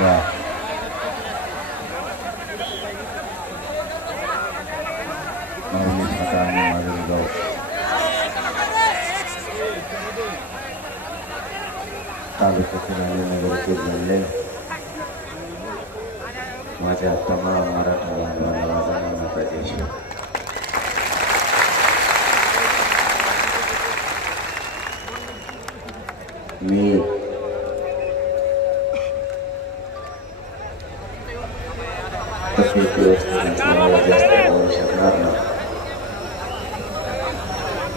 शिरा माऊली फाटा आणि माजलगाव तालुक्यातील आणि नगरचे जमले माझ्या तमाम मराठा बांधवांना माझा नमस्कार देश मी तशी जास्त बोलू शकणार ना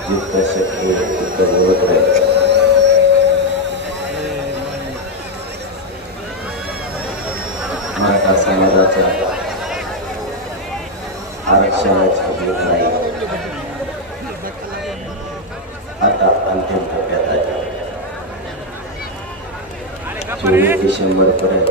जितकं शक्य तितकं बोलत राहील. मराठा समाजाच्या आरक्षणाची लढाई आता अंतिम टप्प्यात आहे. 24 डिसेंबर पर्यंत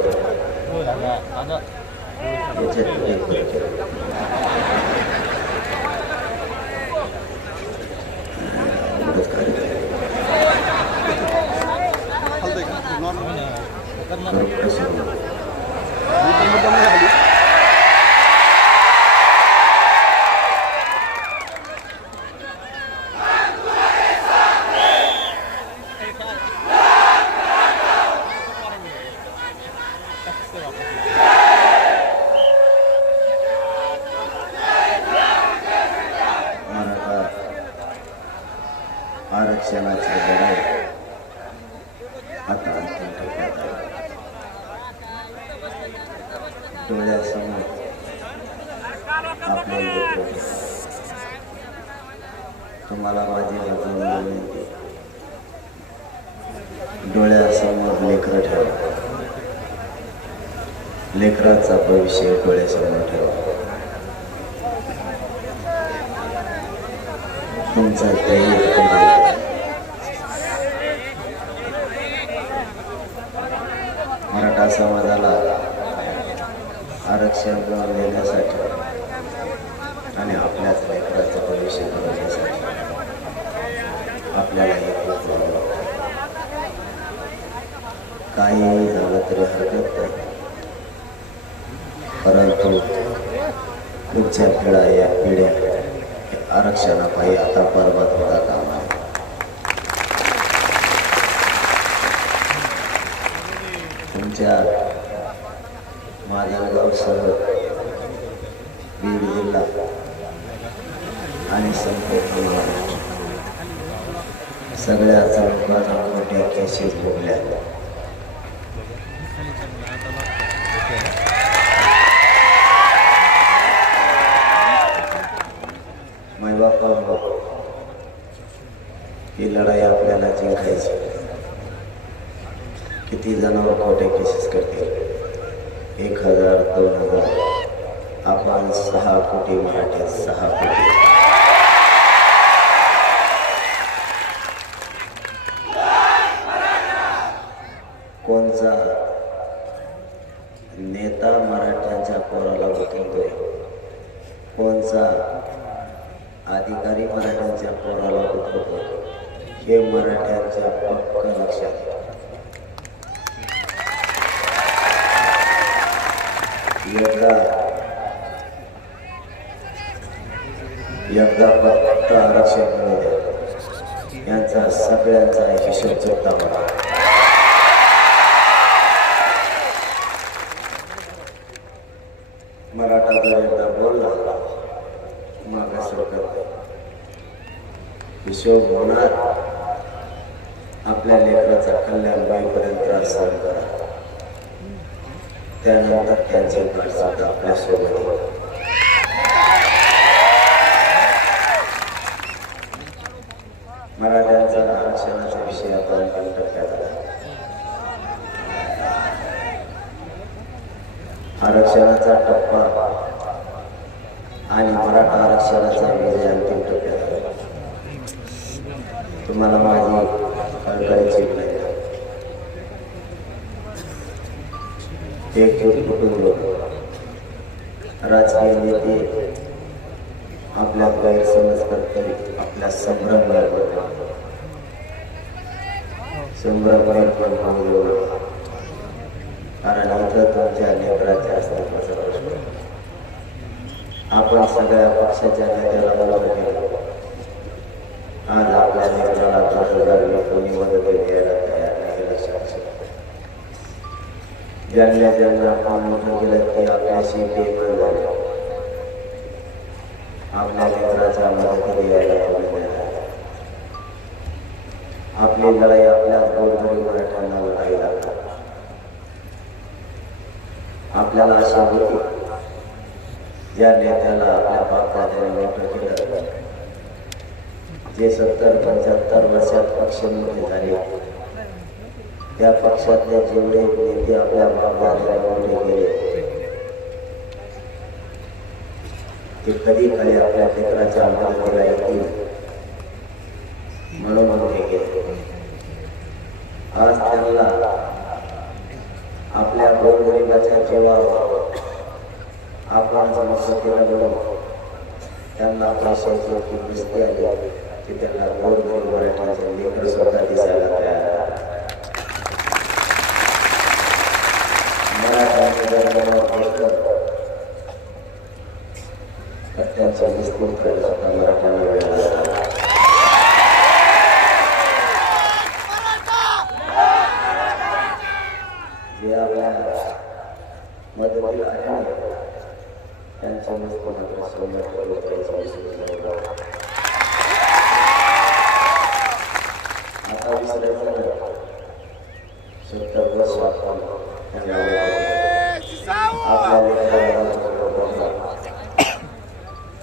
आरक्षणाची लढाई आता अंतिम टप्प्यात आहे. डोळ्यासमोर आपल्या तुम्हाला माझी विनंती, डोळ्यासमोर लेकरं ठेवा, लेकराचा भविष्य डोळ्यासमोर ठेवा. तुमचा मराठा समाजाला आरक्षण देण्यासाठी आणि आपल्याच लेकराचं भविष्य घडवण्यासाठी आपल्याला काही झालं तरी हरकत नाही, परंतु पुढच्या पिढ्या आरक्षणापायी आता बरबाद होता कामा आहे. तुमच्या माजलगावसह बीड जिल्हा आणि संपूर्ण सगळ्या चौकात मोठ्या केसेस भोगल्या. मायबापा ही लढाई आपल्याला जिंकायची. किती जणांवर खोटे केसेस करतील? 1000, 2000, आपण 6 कोटी मराठी, 6 कोटी. कोणचा नेता मराठ्यांच्या पोराला उठवतोय, कोणचा अधिकारी मराठ्यांच्या पोराला उठवतोय, हे मराठ्यांच्या पक्क लक्षात येतं. एकदा फक्त आरक्षण मिळू द्या, यांचा सगळ्यांचा हिशोब चुकता मला. मराठा जर एकदा बोलला मागास हिशोब होणार. आपल्या लेकराचा कल्याण बाईपर्यंत त्रास सहन करा, त्यानंतर त्यांचे सुद्धा आपल्या सोबत. मराठ्यांचा आरक्षणाचा विषय आता अंतिम टप्प्यात आला. आरक्षणाचा टप्पा आणि मराठा आरक्षणाचा विजय अंतिम टप्प्यात आला. तुम्हाला माझी कळकळीची विनंती, एकजूट कुटुंब, राजकीय नेते आपल्यात गैरसमज करतात, आपल्या संभ्रम पण कारण इथं तुमच्या लेकराच्या अस्तित्वाचा प्रश्न. आपण सगळ्या पक्षाच्या नेत्याला बोलवलं केलं. आज आपल्या लेकराला 10,000 कोणी मदत द्यायला तयार नाही. लक्षात ज्यांना आपण मोठं केलं की आपल्याशी बेबल झाले. आपल्या लेकराच्या मदत द्यायला कोणी नाही. आपली लढाई आपल्या गोरगरीब मराठ्यांना लढाई लागतात. आपल्याला अशी होती ज्या नेत्याला आपल्या बापदाद्याने मोठं केलं, जे 70-75 वर्षात पक्षमंत्री झाले, त्या पक्षातले जेवढे नेते आपल्या बापदाद्याने मोठे गेले ते कधी काळी आपल्या लेकराच्या मदतीला येतील म्हणून मोठे गेले. आज त्यांना आपल्या गोरगरिबाच्या जीवावर आपण समस्या केला म्हणून त्यांना पैशाची दृष्टी आली की त्यांना गोरगरीब मराठ्यांचे लेकर स्वतः दिसायला तयार. त्यांचा विस्तृत करायला सुद्धा मराठ्यांना वेळ लागला. जे आपल्या मदतीला आहे त्यांच्या मस्त मात्र आता विसरायचं 70 वर्ष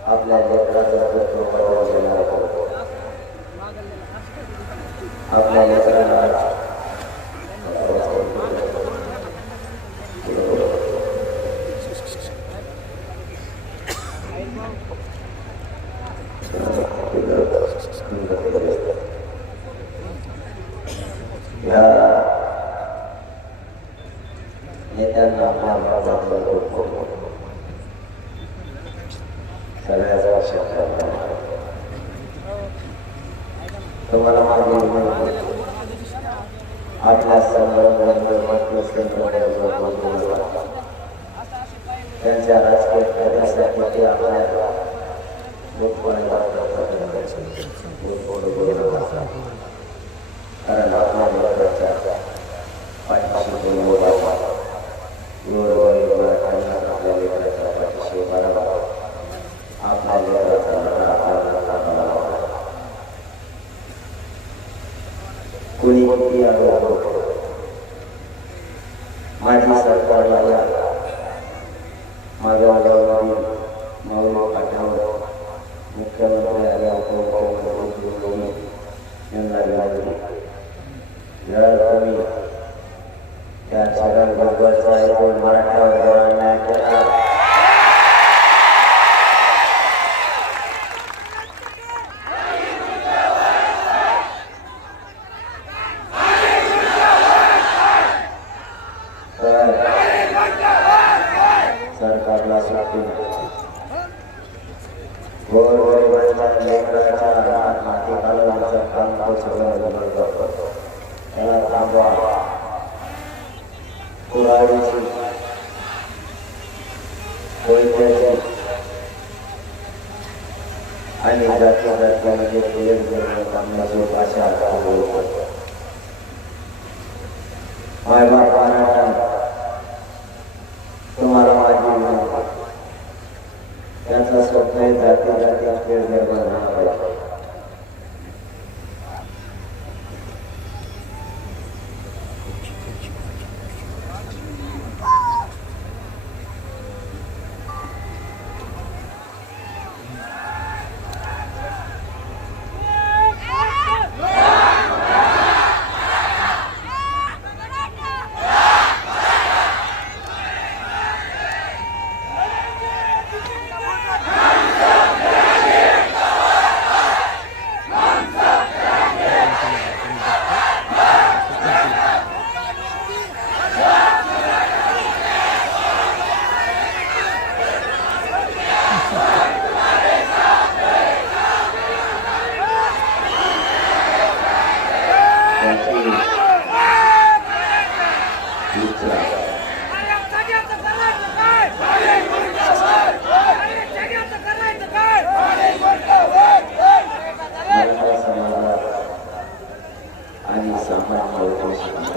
आपल्या लेकराचा आपल्या लेकराला या नेत्यांना आपल्या बाबाबद्दल सगळ्याचा आवश्यक तुम्हाला माहिती आपल्या त्यांच्या राजकीय फायद्यासाठी ते आपल्या कारण आपल्या लेकराच्या पाठीशी आपल्या लेकराच्या पाठीशी बरोबर आपल्या लेकराचा कोणी किती माझी सरकारला माझ्या माऊली पाठवलं मुख्यमंत्री आल्या उपमुख्यमंत्री यांना विनंती जर तुम्ही त्या छगन भुजबळचा ऐकून मराठ्यावर अन्याय केला तर सरकारला सुट्टी गोरगरिबांच्या लेकराच्या हातात माती घालवण्याचं काम तो सगळं बंद करतो. त्याला थांबवा. कुऱ्हाडीची कोयत्याची आणि जातीमध्ये प्रेम करण्याची भाषा मायबाप मराठा तुम्हाला माझी विनंती त्यांचा स्वप्न जाती खेळ निर्माण झाला पाहिजे.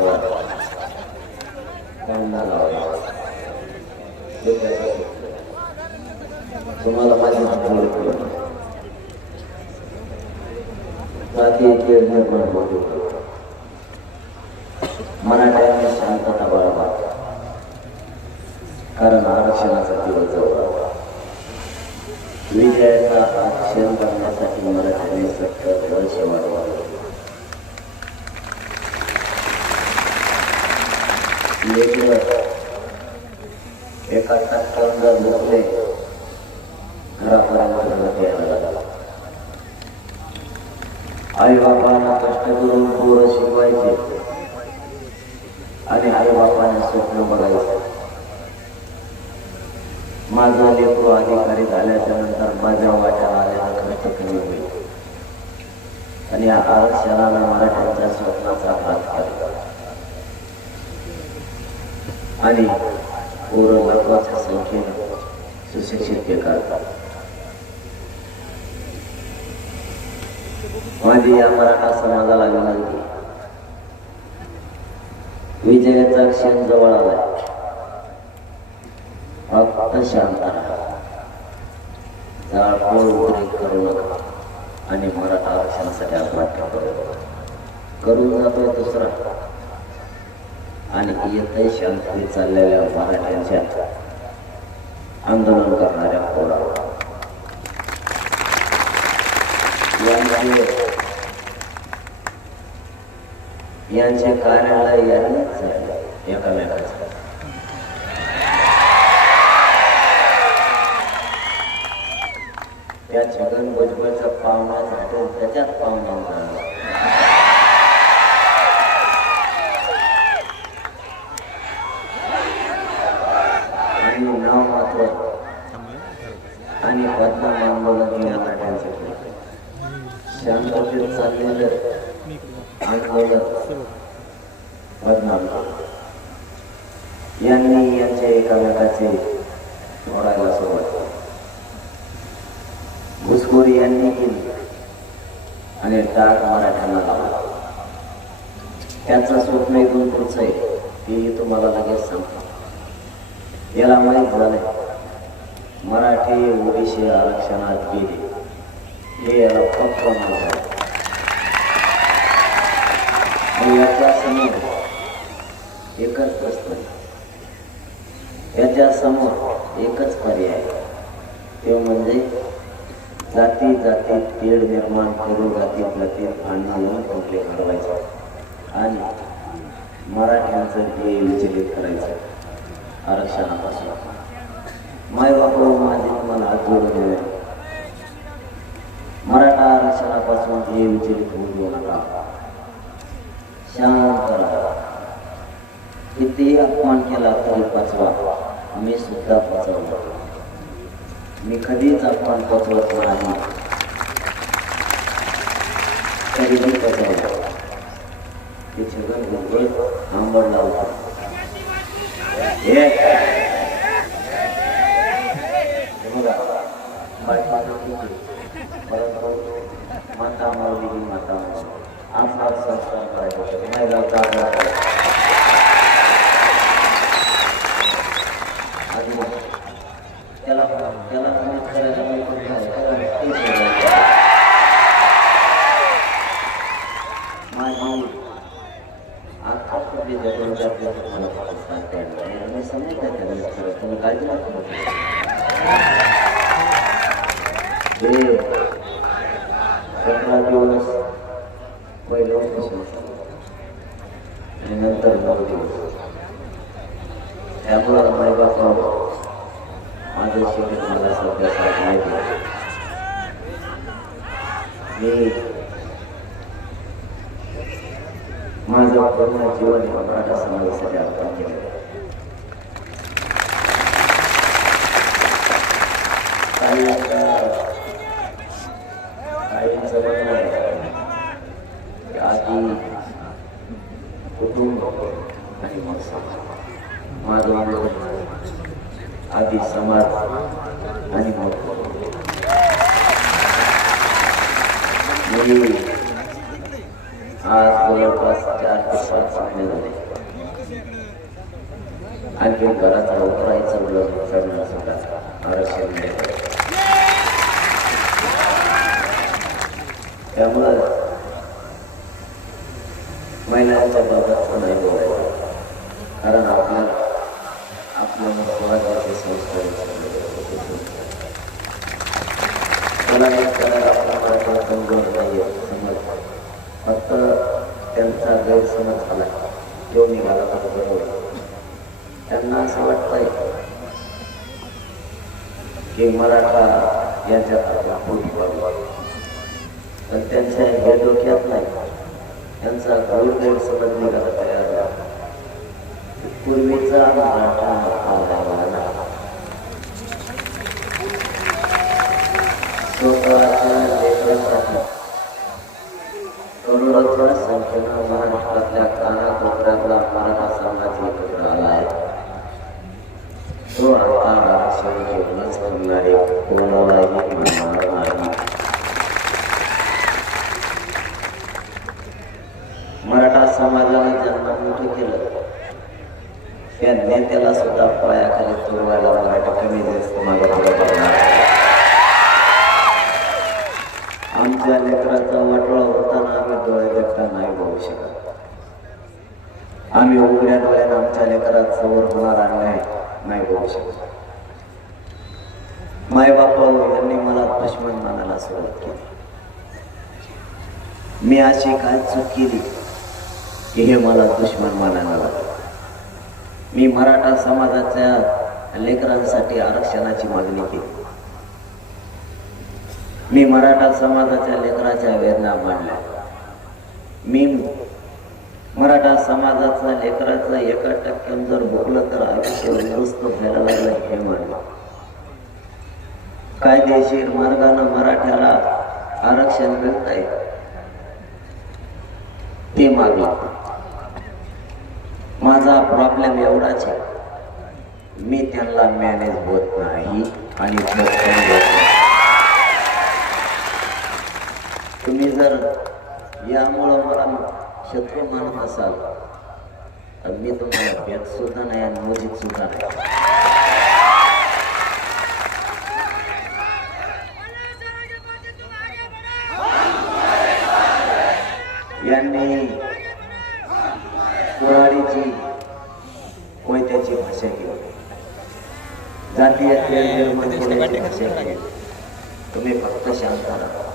ठेवा काम न लावायचं तुम्हाला माझी जातीय खेळ निर्माण होतो मराठ्यांनी शांतता बाळगा कारण आरक्षणाचा दिवस जवळ विजयाचा क्षण करण्यासाठी मराठ्यांनी 70 वर्ष वाढवले एका टक्क्यावर जर बसले घरापर्यंत यायला लागला आई बापांना कष्ट करून पोरं शिकवायचे आणि आई बापांना स्वप्न बघायचे माझं लेकरू अधिकारी झाल्याच्या नंतर माझ्या वाट्याला आलेला खर्च कमी होईल आणि या आरक्षणाला मराठ्यांच्या स्वप्नाचा हात घातला आणि पोरं लाखाच्या संख्येने सुशिक्षित बेकार माझी या मराठा समाजाला विनंती विजयाचा क्षण जवळ आलाय फक्त शांत राहा जाळपोळ उद्रेक करू नका आणि मराठा आरक्षणासाठी आत्महत्या करून जातोय दुसरा आणि येतही शांततेत चाललेल्या मराठ्यांच्या आंदोलन करणाऱ्या पोरावर यांचे कार्यालय यांनीच एकामेकांचं त्या छगन भुजबळचा पाहुणा झाला त्याच्यात पाहुणा झाला आणि नाव मात्र आणि बदनाम आंदोलन या लढ्यांसाठी शांततेत चाललेलं आंदोलन बदनाम यांनी यांच्या एकामेकाचे मोडायला सुरुवात घुसखोरी यांनी केली आणि डाग मराठ्यांना लावला त्याचं स्वप्न इथून पुढचं आहे तेही तुम्हाला लगेच सांगतो याला माहीत झालंय मराठी ओबीसी आरक्षणात गेले हे याला फक्त माहीत आहे याच्या समोर एकच प्रश्न याच्या समोर एकच पर्याय तो म्हणजे जाती जातीत तेढ निर्माण करून जातीत जातीत आंदोलन कोणते घडवायचं आणि मराठ्यांचं ध्येय विचलित करायचं आरक्षणापासून माय बापू माझे तुम्हाला हात जोडून दिले मराठा आरक्षणापासून ध्येय विचलित होऊ देऊ नका शांत राहा कितीही अपमान केला तरी पचवा मी सुद्धा पचवलो मी कधीच अपमान पचवत नाही कधीही पचवलं ते छगन भुजबळ आंबडला होता माता माऊली माता आमदार संस्कार करायचं त्याला माझी आता तुम्ही काय दिवस पहिले आणि नंतर 9 दिवस त्यामुळे माझं शिक्षण मला सध्या माहिती मी माझं पूर्ण जीवन मराठा समाजासाठी अर्पण केलं काहींचं म्हणणं आहे आधी कुटुंब आणि मग समाज माझं आधी समाज आणि मग मी आज जवळपास 4 ते 5 महिने झाले आणखी घराचा उतरायचं मुलं चढणं सुद्धा आरक्षण मिळतं. त्यामुळं महिलांच्या बाबत नाही बोलायचं, कारण आपल्या स्वराज्याचे संस्कार त्याला एक करायला आपला मराठा कमजोर नाही समज, फक्त त्यांचा गैरसमज झाला तो निघाला तर बरोबर. त्यांना असं वाटतंय की मराठा यांच्यात आपला फूट पडला, पण त्यांच्या हे डोक्यात नाही, त्यांचा गैरसमज निघाला तयार झाला. पूर्वीचा मराठा स्वतःच्या लेकरांसाठी करोडोच्या संख्येनं महाराष्ट्रातल्या कानाकोपऱ्यातला मराठा समाज एकत्र आला आहे. तो आता आरक्षण घेऊनच करणारे कोणालाही म्हणणार नाही. मराठा समाजाने ज्यांना मोठं केलं त्या नेत्याला सुद्धा पायाखाली तुरवायला मराठा कमी जास्त मागे पुढे करणार. आमच्या लेकराचा वाटोळा होताना आम्ही डोळे देखता नाही बघू शकत. आम्ही उघड्या डोळ्याने आमच्या लेकरात समोर होणार अन्याय नाही बघू शकत. मायबापा यांनी मला दुश्मन मानायला सुरुवात केली. मी अशी काय चूक केली की हे मला दुश्मन मानायला लागले. मी मराठा समाजाच्या लेकरांसाठी आरक्षणाची मागणी केली. मी मराठा समाजाच्या लेकराच्या वेदना मांडल्या. मी मराठा समाजाचा लेकराचा 1% जर भोगलं तर आयुष्य दुरुस्त व्हायला लागलं हे मानलं. कायदेशीर मार्गाने मराठ्याला आरक्षण मिळतंय ते मागलं. माझा प्रॉब्लेम एवढाच आहे, मी त्यांना मॅनेज होत नाही आणि तुम्ही जर यामुळं मला शत्रू मानत असाल तर मी तुम्हाला भेट सुद्धा नाही आणि मोजित सुद्धा नाही. यांनी कुऱ्हाडीची कोयत्याची भाषा केली, जातीय निर्माण भाषा केली. तुम्ही फक्त शांत राहा.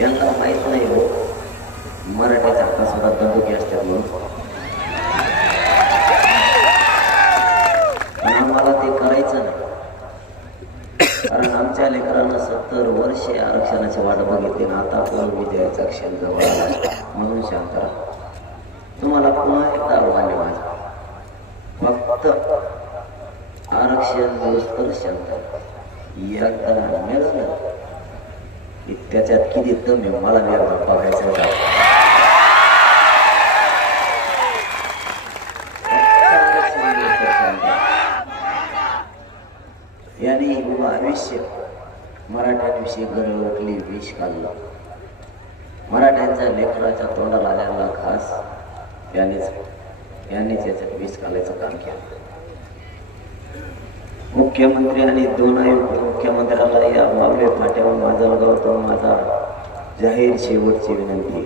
यांना माहित नाही हो मराठ्याच्या हातात सुद्धा दंडुकी असतात म्हणून. आम्हाला ते करायचं नाही, कारण आमच्या लेकरांना 70 वर्षे आरक्षणाची वाट बघितली ना. आता आपला विजयाचा क्षण जवळ आला म्हणून शांत राहा. तुम्हाला पुन्हा एकदा आव्हान आहे माझं, फक्त आरक्षण व्यवस्था शांत एकदा मिळालं की त्याच्यात किती दम आहे मला मी एकदा बघायचं होता. यांनी आयुष्य मराठ्यांविषयी गरज उठली, विष काढलं. मराठ्यांच्या लेकराच्या तोंडाला आलेला घास यांनीच याच्यात विष घालायचं काम केलं. मुख्यमंत्री आणि 2 आयुक्त मुख्यमंत्र्याला या मावळे फाट्यावर माजलगाव तो माझा जाहीर शेवटची विनंती.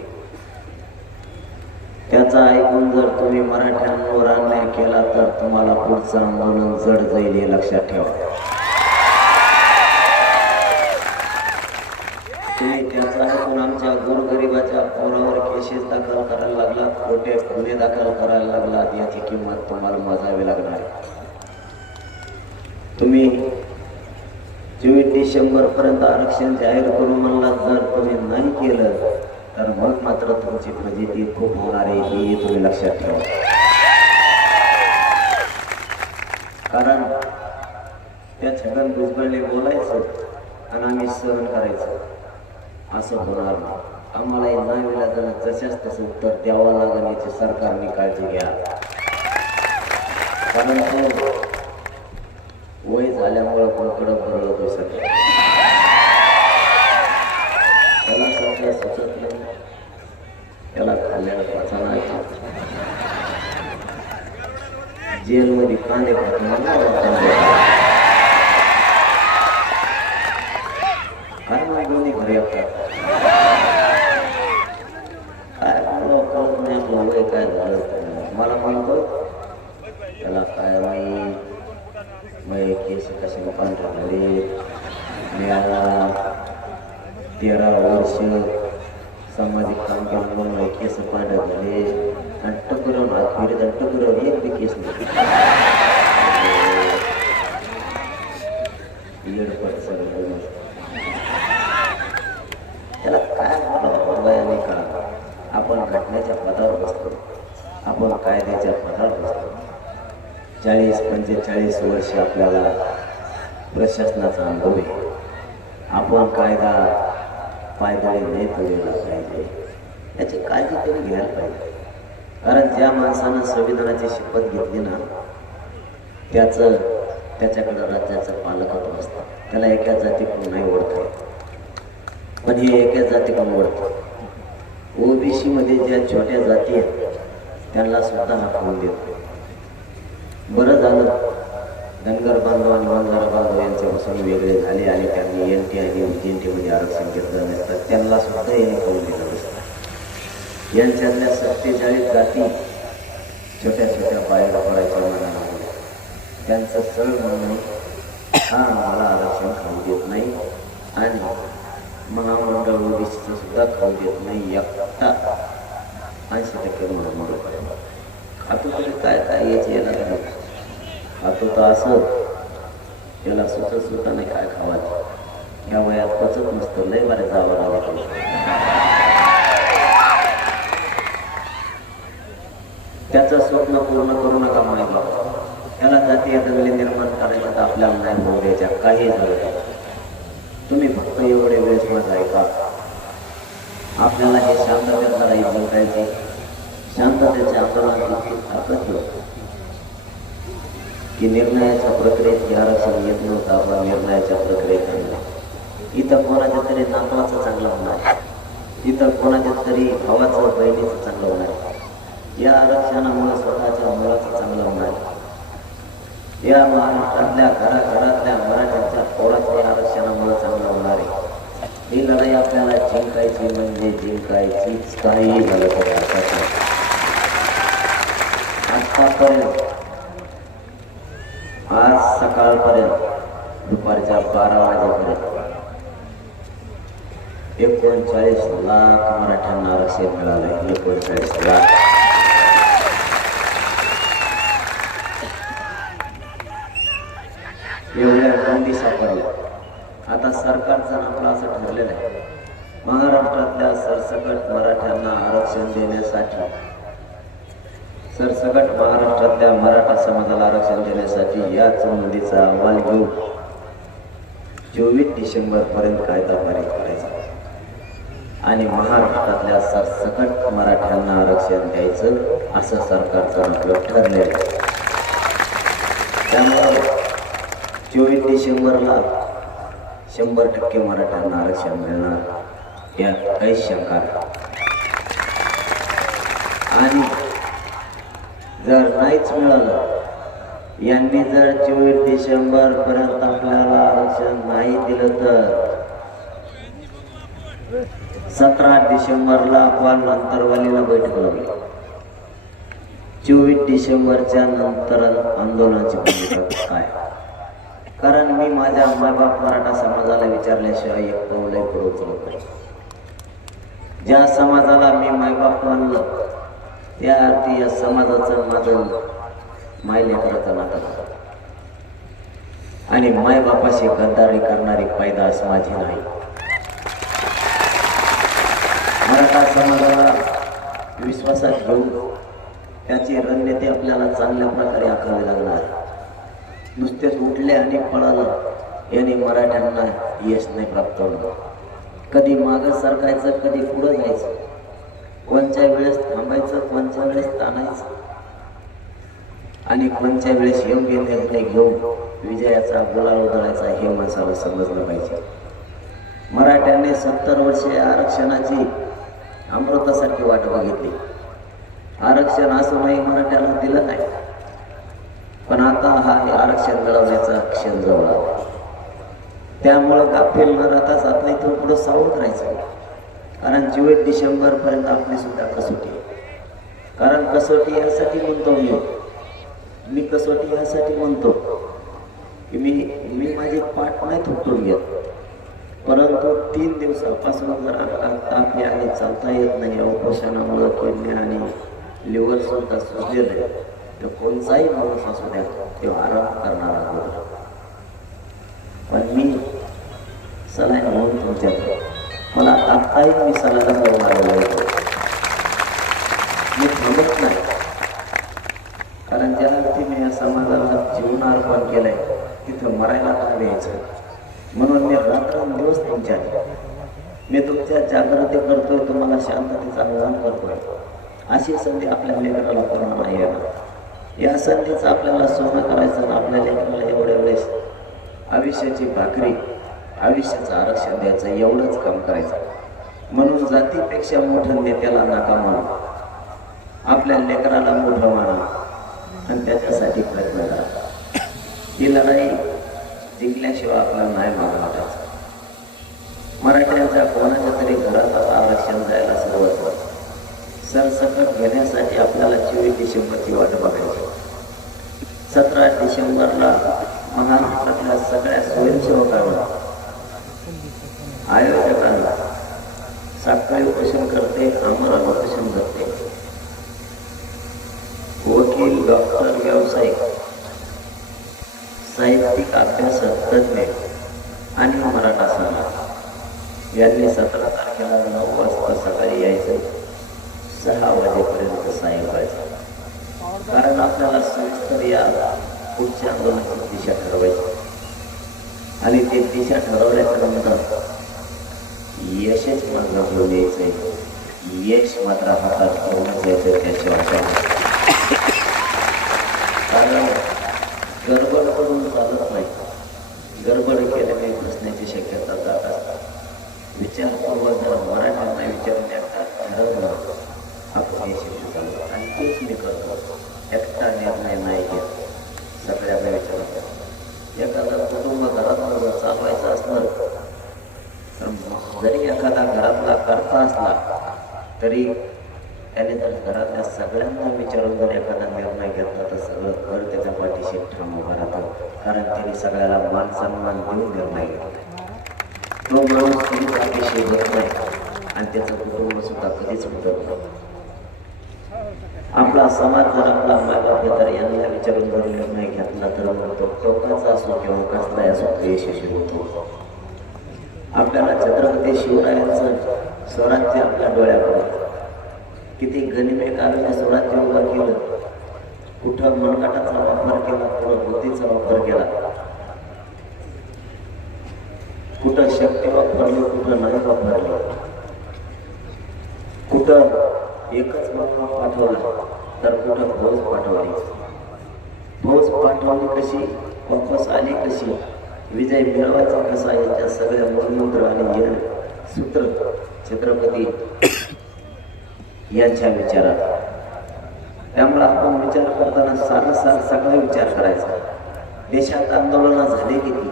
त्याचा ऐकून जर तुम्ही मराठ्यांवर अन्याय केला तर तुम्हाला पुढचं आंदोलन जड जाईल हे लक्षात ठेवा. तुम्ही त्याचा ऐकून आमच्या गोरगरिबाच्या पोरावर केसेस दाखल करायला लागला, खोटे गुन्हे दाखल करायला लागला, याची किंमत तुम्हाला मोजावी लागणार आहे. तुम्ही 24 डिसेंबर पर्यंत आरक्षण जाहीर करू म्हणला, जर तुम्ही नाही केलं तर मग मात्र तुमची फजिती खूप होणार आहे हे तुम्ही लक्षात ठेवा. कारण त्या छगन भुजबळने बोलायचं आणि आम्ही सहन करायचं असं होणार नाही. आम्हाला नाही विलाजानं जशाच तसं उत्तर द्यावं लागेल याची सरकारने काळजी घ्या. कारण तो वय झाल्यामुळं कोणकडं भरलं होतो सध्या त्याला सध्या सुचत नाही, त्याला खाल्ल्याला पचायला जेलमध्ये कांदे खात काय मग दोन्ही घरी येतात काय मला कळत नाही आपलं वय काय झालं मला म्हणतो त्याला काय माई केस कसे पांढरे झाले मी 13 वर्ष सामाजिक काम केलं केस पांढरे झाले आणि टकुरावून हात फिरत आणि टकुरावर एक बी केस येडपट सगळं त्याला काय वयाने का आपण घटनेच्या पदावर बसतो आपण कायद्याच्या पदावर बसतो 40-45 वर्ष आपल्याला प्रशासनाचा अनुभव आहे आपण कायदा पायदळी नाही तोडला पाहिजे याची काळजी तरी घ्यायला पाहिजे कारण ज्या माणसानं संविधानाची शपथ घेतली ना त्याच्याकडं राज्याचं पालकत्व असतं त्याला एका जातीकडून नाही ओळखत पण हे एका जातीकडून ओळखत ओबीसी मध्ये ज्या छोट्या जाती आहेत त्यांना सुद्धा हाकलून देतो बरं झालं धनगर बांधव आणि वंजारा बांधव यांच्यापासून वेगळे झाले आणि त्यांनी NT आणि UGNT मध्ये आरक्षण घेतलं नसतं त्यांना सुद्धा यांनी करून दिलं नसतं यांच्यातल्या 47 जाती छोट्या छोट्या बाहेर पडायच्या मनाला त्यांचं सरळ म्हणणं हा आम्हाला आरक्षण खाऊ देत नाही आणि महामंडळ ओबीसीचं सुद्धा खाऊ देत नाही एकटा 80% महामंडळ खातो तरी काय काय याची येणार खातो तर असं त्याला सुचत नाही काय खावायचं या वयात पचत नसतं लय बऱ्याच जावं लागत त्याचं स्वप्न पूर्ण करू नका माहिती त्याला जातीय दंगली निर्माण करायचं तर आपल्याला नाही होऊ द्यायच्या काही झालं तुम्ही फक्त एवढे वेळेस मत ऐका आपल्याला हे शांततेत लढाई बघायची शांततेच्या आंदोलनाची की निर्णयाच्या प्रक्रियेत आरक्षण येत नव्हतं आपण निर्णयाच्या प्रक्रियेत आणलं इथं कोणाच्या तरी नातवाचं चांगलं होणार इथं कोणाच्या तरी भावाचं बहिणीचं चांगलं होणार या आरक्षणामुळे स्वतःच्या मुलाचं चांगलं होणार या महाराष्ट्रातल्या घराघरातल्या मराठ्यांच्या पोराच्या आरक्षणामुळे चांगलं होणार आहे ही लढाई आपल्याला जिंकायची म्हणजे जिंकायचीच काही झालं तरी आतापर्यंत आज सकाळपर्यंत दुपारच्या 12 वाजेपर्यंत 39 लाख मराठ्यांना आरक्षण मिळालं 39 लाख एवढ्या नोंदी सापडल्या आता सरकारचं आपलं असं ठरलेलं आहे महाराष्ट्रातल्या सरसकट मराठ्यांना आरक्षण देण्यासाठी सरसकट महाराष्ट्रातल्या मराठा समाजाला आरक्षण देण्यासाठी याच नोंदीचा अहवाल घेऊन 24 डिसेंबर पर्यंत कायदा पारित करायचा आणि महाराष्ट्रातल्या सरसकट मराठ्यांना आरक्षण द्यायचं असं सरकारचं आपलं ठरलेलं आहे त्यामुळे 24 डिसेंबरला 100% मराठ्यांना आरक्षण मिळणार यात काही शंका आणि जर नाहीच मिळालं यांनी जर 24 डिसेंबर पर्यंत आपल्याला आरक्षण नाही दिलं तर 17 डिसेंबरला आपण नंतरवालीला बैठक लावली 24 डिसेंबरच्या नंतर आंदोलनाची भूमिका काय कारण मी माझ्या मायबाप मराठा समाजाला विचारल्याशिवाय एक पाऊलही पुढे उचलत नाही ज्या समाजाला मी मायबाप मानलं त्या अर्थी या समाजाचं माझं मायलेकराचं नातं आणि मायबापाशी गद्दारी करणारी पैदास माझी नाही मराठा समाजाला विश्वासात घेऊन त्याची रणनीती आपल्याला चांगल्या प्रकारे आखावी लागणार नुसतेच उठले आणि पळालं याने मराठ्यांना यश नाही प्राप्त होणार कधी मागं सरकायचं कधी पुढं जायचं कोणत्या वेळेस थांबायचं कोणत्या वेळेस ताणायचं आणि कोणत्या वेळेस योग्य निर्णय घेऊन विजयाचा गुलाल उधळायचा हे माणसाला समजलं पाहिजे मराठ्यांनी 70 वर्षे आरक्षणाची अमृतासारखी वाट बघितली आरक्षण असूनही मराठ्याला दिलं नाही पण आता हा आरक्षण लढवण्याचा क्षण जवळ आला. त्यामुळं गाफील न राहताच आपल्या इथून पुढं सावध राहायचं. कारण 24 डिसेंबर पर्यंत आपली सुद्धा कसोटी आहे. कारण कसोटी यासाठी म्हणतो मी कसोटी यासाठी म्हणतो की मी माझी पाठ नाही थोपटून घेत, परंतु 3 दिवसापासून जर अंगात ताप आहे, चालता येत नाही, उपोषणामुळे किडनी आणि लिव्हर सुद्धा सुजलेलं आहे, तर कोणताही माणूस असू द्या तो आराम करणारा होता. पण मी सलाईन म्हणून तुमच्याकडे मला आत्ताही मी सलाईला जाऊन आलेलो होतो. मी थांबत नाही, कारण ज्याला मी या समाजाला जीवन अर्पण केलंय तिथं मरायला का यायचं. म्हणून मी रात्रंदिवस तुमच्या मी तुमच्या जागृती करतोय, तुम्हाला शांततेचं आव्हान करतोय. अशी संधी आपल्या लेकराला पूर्ण नाही येणार. या संधीचं आपल्याला सोनं करायचं, आपल्या लेकराला एवढ्या वेळेस आयुष्याची भाकरी, आयुष्याचं आरक्षण द्यायचं, एवढंच काम करायचं. म्हणून जातीपेक्षा मोठं नेत्याला नका माना, आपल्या लेकराला मोठं माना आणि त्याच्यासाठी प्रयत्न करा. ही लढाई जिंकल्याशिवाय आपल्याला नाही मागणार. मराठ्यांच्या कोणाच्या तरी घरात आता आरक्षण जायला सुरुवात होती. सरसकट घेण्यासाठी आपल्याला 24 डिसेंबरची वाट बघायची. 17 डिसेंबरला महाराष्ट्रातल्या सगळ्या स्वयंसेवकांना, आयोजकांना, साखळी उपोषण करते, आमरण उपोषण करते, वकील, डॉक्टर, व्यावसायिक, साहित्यिक, अभ्यासक, तज्ञ आणि मराठा समाज यांनी 17 तारखेला 9 वाजता सकाळी यायचं, 6 वाजेपर्यंत सायंकाळचं. कारण आपल्याला सविस्तर या पुढच्या आंदोलनाची दिशा ठरवायची आणि ते दिशा ठरवल्याच्या नंतर यशच मात्र घेऊन यायचंय. यश मात्र हातात घेऊनच यायचं त्याशिवाय. कारण गडबड करून चालत नाही. गडबड केल्याने फसण्याची शक्यता जात असतात. विचारपूर्वक जर मराठ्यांना विचारून एकटा ठरवलं आपण यशस्वी झालो. आणि तेच मी करतो, एकटा निर्णय नाही घेत, सगळ्यांना विचारतो. एखादा कुटुंब घरात जर चालवायचं असलं तर जरी एखादा घरातला करता असला तरी त्याने जर घरातल्या सगळ्यांना विचारून जर एखादा निर्णय घेतला तर सगळं घर त्याच्या पाठीशी ठाम उभा राहतं. कारण त्याने सगळ्याला मान सन्मान देऊन निर्णय घेतला. तो माणूस कधीच पाठीशी होत नाही आणि त्याचं कुटुंब सुद्धा कधीच उतरत नाही. आपला समाज जर आपला मायबाप तर यांना विचारून जर निर्णय घेतला तर तो टोकाचा असो किंवा कसलाही असो तो यशस्वी होतो. आपल्याला छत्रपती शिवरायांचं स्वराज्य आपल्या डोळ्याकडे किती गनिमे काव्याने स्वराज्य उभं केलं. कुठं मनगटाचा वापर केला, कुठं बुद्धीचा वापर केला, कुठं शक्ती वापरली, कुठं नाही वापरली, कुठं एकच माणूस पाठवला तर कुठं फौज पाठवली. फौज पाठवली कशी, वापस आली कशी, विजय मिळवायचा कसा, याच्या सगळ्या मूलमंत्र आणि सूत्र छत्रपती यांच्या विचारात. त्यामुळे आपण विचार करताना सारं सगळा विचार करायचा. देशात आंदोलनं झाले किती,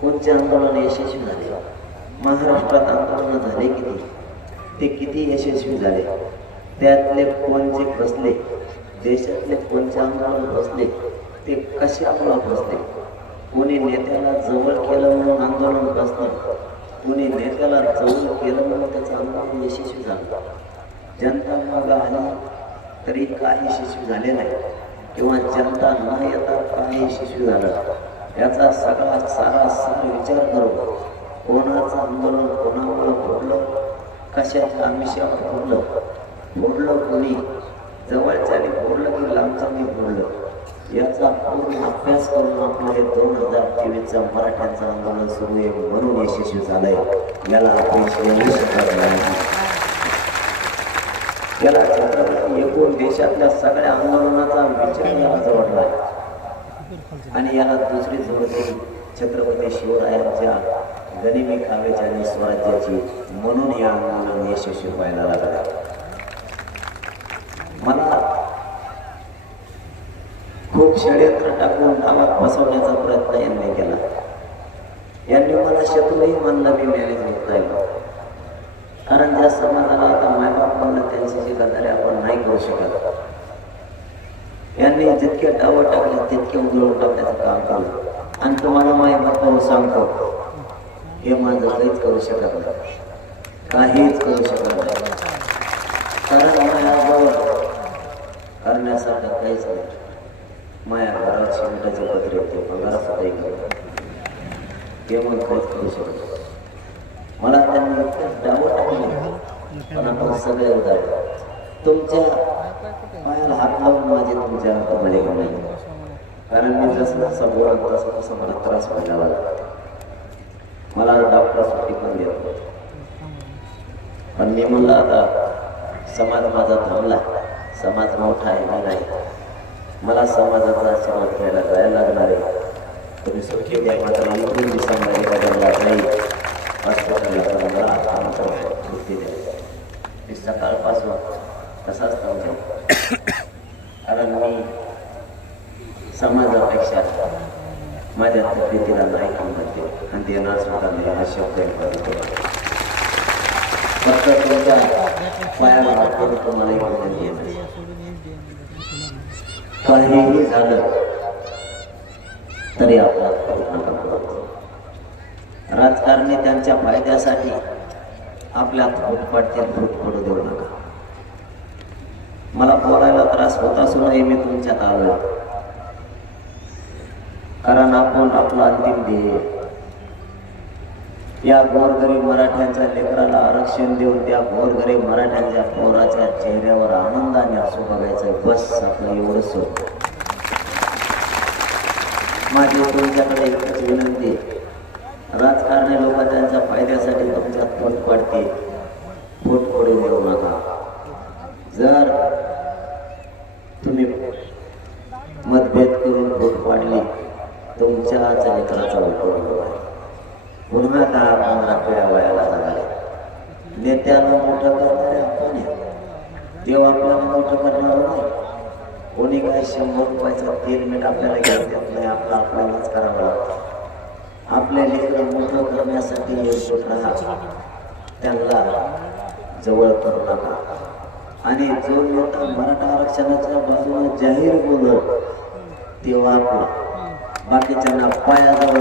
कोणते आंदोलन यशस्वी झाले, महाराष्ट्रात आंदोलनं झाले किती, ते किती यशस्वी झाले, त्यातले कोणचे बसले, देशातले कोणते आंदोलन बसले, ते कशामुळे बसले. कोणी नेत्याला जवळ केलं म्हणून आंदोलन बसलं, कोणी नेत्याला जवळ केलं म्हणून त्याचं आंदोलन यशस्वी झालं. जनता मागं आली तरी काही यशस्वी झाले नाही, किंवा जनता न येता काही यशस्वी झालं. याचा सगळा सारा विचार करू, कोणाचं आंदोलन कोणामुळे फोडलं, कशाच्या आमिषावर फोडलं कोणी, जवळच्याने फोडलं की लांबच्याने फोडलं, याचा पूर्ण अभ्यास करून आपलं हे 2023चं मराठ्यांचं आंदोलन सुरू आहे म्हणून यशस्वी झालंय. याला याला छत्रपती एकूण देशातल्या सगळ्या आंदोलनाचा विचार याला जवळला आणि याला दुसरी जोडली छत्रपती शिवरायांच्या गनिमी काव्याच्या आणि स्वराज्याची. म्हणून या आंदोलन यशस्वी व्हायला लागलं. मला खूप षडयंत्र टाकून गावात फसवण्याचा प्रयत्न यांनी केला. यांनी मला शत्रूही मानलं, मी मॅनेज होत राहिलो. कारण ज्या समाजाला आता मायबाप म्हणलं त्यांची जी गद्दारी आपण नाही करू शकत. यांनी जितके टावर टाकले तितके उजळून टाकण्याचं काम केलं. आणि तुम्हाला मायबापावर सांगतो, हे माझं काहीच करू शकत नाही, काहीच करू शकत नाही. कारण मायाजवळ करण्यासारखं काहीच नाही. माया घरात शिमटाचे पत्रे होते, पगाराचं काही करत ते मग काहीच करू शकत. मला त्यांनी डावं टाकले, पण आपण सगळे उदार तुमच्या पायाला हात लावून माझे तुमच्या हातामध्ये नाही. कारण मी जसं जसं बोलत तसं तसं मला त्रास व्हायला लागला. मला डॉक्टर सुट्टी पण देत होते. पण मी म्हणलं आता समाज माझा थांबला, समाज मोठा आहे, मी नाही. मला समाजाचा आशीर्वाद घ्यायला जायला लागणार आहे. तुम्ही सुट्टी द्या, मात्र इकडून दिसणारी बदलला नाही. सुट्टी द्या. मी सकाळपासून तसाच थांबतो. कारण मी समाजापेक्षा माझ्या तब्येतीला नाही किंमत देतो आणि देणार सुद्धा मी हा शब्द फक्त तुमच्या पायाला हात करून तुम्हाला विनंती आहे. काहीही झालं तरी आपला राजकारणी त्यांच्या फायद्यासाठी आपल्या फूट पडतील, फूट पडू देऊ नका. मला बोलायला त्रास होत असूनही मी तुमच्यात आलोय. कारण आपण आपला अंतिम ध्येय या गोरगरीब मराठ्यांच्या लेकराला आरक्षण देऊन त्या गोरगरीब मराठ्यांच्या पोराच्या चेहऱ्यावर आनंदाने असू बघायचं. बस आपलं एवढंच होत. माझी तुमच्याकडे एकच विनंती, राजकारणी लोक त्यांच्या फायद्यासाठी तुमच्यात फूट पडते, फूट पडू देऊ नका. जर तुम्ही मतभेद करून फूट पाडली, तुमच्याच लेकराचा उपयोग आहे. पुन्हा 10-15 पिढ्या वयाला झाले. नेत्याला मोठं करणारे आपण आहे, देव आपल्याला मोठं करणार नाही. कोणी काय 100 रुपयाचं 3 मिनिट आपल्याला घेऊन देत नाही. आपलं आपल्यालाच करावं लागतं. आपल्या लेकरं मोठं करण्यासाठी एकजूट राहा, त्यांना जवळ करू नका. आणि जो नेता मराठा आरक्षणाच्या बाजूने जाहीर बोलत तेव्हा आपला बाकीच्यांना पायाजवळ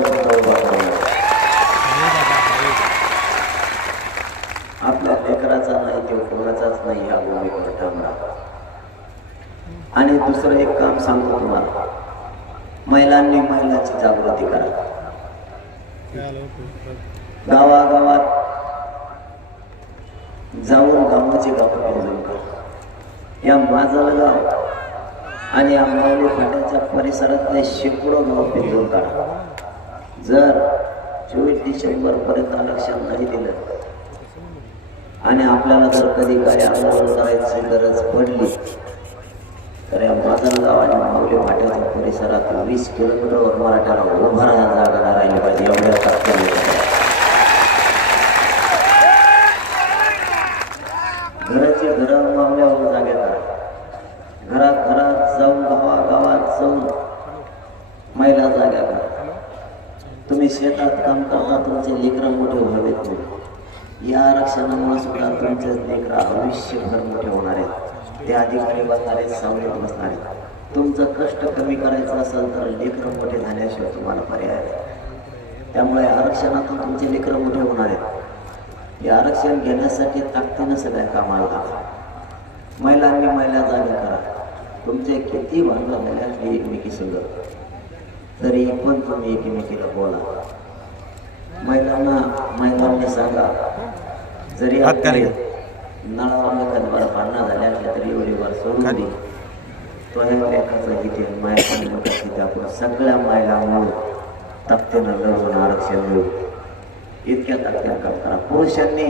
आपल्या लेकराचा नाही, तो कोणाचाच नाही, या भूमीवर ठाम राहा. आणि दुसरं एक काम सांगतो तुम्हाला, महिलांनी महिलांची जागृती करा. गावागावात जाऊन गावाचे गाव फिरून करा. या माजलगाव आणि या माऊली फाट्याच्या परिसरातले शेकडो गाव फिरून काढा. जर 24 डिसेंबर पर्यंत आरक्षण नाही दिलं आणि आपल्याला जर कधी काही आंदोलन करायची गरज पडली तर या माजलगाव आणि माऊली फाट्याच्या परिसरात 20 किलोमीटरवर मराठ्याला उभा राहायला जागा राहिली पाहिजे. एवढ्या तात्काळ घराची घरं मामल्यावर जागे करा. घरात जाऊन गावागावात जाऊन महिला जाग्या करा. तुम्ही शेतात काम करता, तुमचे लेकरं मोठे व्हावेत नाही. या आरक्षणामुळे सुद्धा तुमचे लेकरं आयुष्यभर मोठे होणार आहेत. ते अधिकारी बसणार आहेत, सावलीत बसणार आहेत. तुमचं कष्ट कमी करायचं असेल तर लेकरं मोठे झाल्याशिवाय तुम्हाला पर्याय आहे. त्यामुळे आरक्षणातून तुमचे लेकरं मोठे होणार आहेत. हे आरक्षण घेण्यासाठी ताकदीनं सगळ्या कामाला लागा. महिलांनी महिला जागा करा. तुमचे किती भांडण झाले एकमेकी सुद्धा तरी पण तुम्ही एकमेकीला बोला. महिलांनी सांगा, जरी नळावर कधीवर भांडणं झाल्या असल्या तरी एवढी वर सोडून दे. तो ह्या लेखाचा इथे माया आपण सगळ्या महिला मिळून ताकदीनं लढून आरक्षण मिळू. इतक्या ताकदीनं काम करा. पुरुषांनी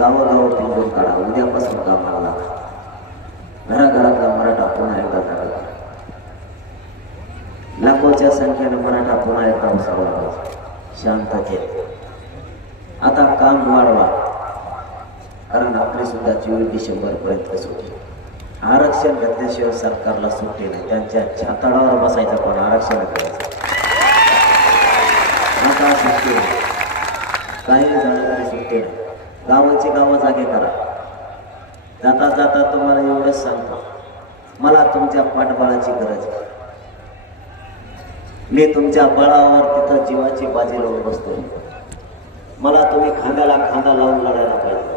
गावागावात फिरून काढा. उद्यापासून कामाला लागा. घराघरातला मराठा पुन्हा एकदा जागा करा. लाखोच्या संख्येने मराठा पुन्हा एकदा उसळला. शांततेत आता काम वाढवा. कारण आपली सुद्धा 24 डिसेंबर पर्यंत सुट्टी. आरक्षण घेतल्याशिवाय सरकारला सुट्टी नाही. त्यांच्या छाताडावर बसायचं पण आरक्षण करायचं. आता सुट्टी नाही, काही झालं तरी सुट्टी नाही. गावाची गावं जागे करा. जाता जाता तुम्हाला एवढंच सांगतो, मला तुमच्या पाठबळाची गरज आहे. मी तुमच्या बळावर तिथं जीवाची बाजी लावून बसतोय. मला तुम्ही खांद्याला खांदा लावून लढायला पाहिजे.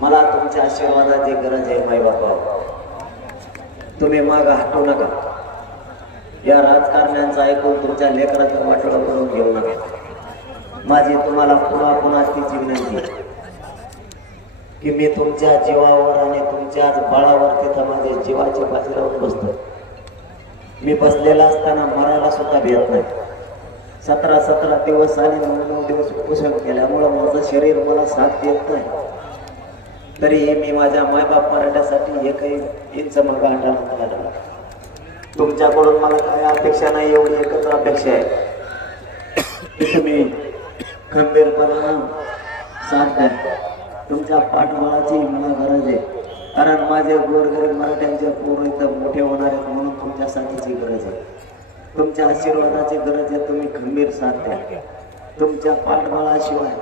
मला तुमच्या आशीर्वादाची गरज आहे. माई बापा, तुम्ही माग हटू नका. या राजकारण्यांचं ऐकून तुमच्या लेकराचं वाटोळं करून घेऊ नका. माझी तुम्हाला पुन्हा पुन्हा तीच विनंती आहे की मी तुमच्या जीवावर आणि तुमच्याच बळावर तिथं माझ्या जीवाची बाजी लावून बसतो. मी बसलेला असताना मरायला सुद्धा भेट नाही. 17 दिवस आणि 9 दिवस उपोषण केल्यामुळं माझं शरीर मला साथ देत नाही. तरीही मी माझ्या मायबाप मराठ्यासाठी एकही इंच मागं हटवण्यात आला. तुमच्याकडून मला काय अपेक्षा नाही, एवढी एकच अपेक्षा आहे की तुम्ही खंबीरपणानं साथ द्या. तुमच्या पाठबळाची मला गरज आहे, कारण माझे गोरगरीब मराठ्यांचे पोरं इथं मोठे होणार आहेत म्हणून तुमच्यासाठीची गरज आहे. तुमच्या आशीर्वादाची गरज आहे. तुम्ही खंबीर साथ द्या. तुमच्या पाठबळाशिवाय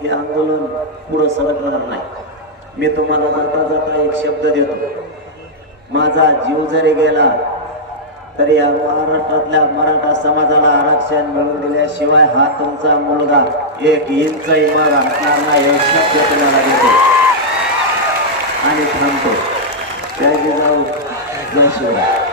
हे आंदोलन पुढं सरकणार नाही. मी तुम्हाला जाता जाता एक शब्द देतो, माझा जीव जरी गेला तरी या महाराष्ट्रातल्या मराठा समाजाला आरक्षण मिळवून दिल्याशिवाय हा तुमचा मुलगा 1 इंचही माग हटणार नाही, हे शब्द तुम्हाला देतो आणि थांबतो. जय जिजाऊ, जय शिवराय.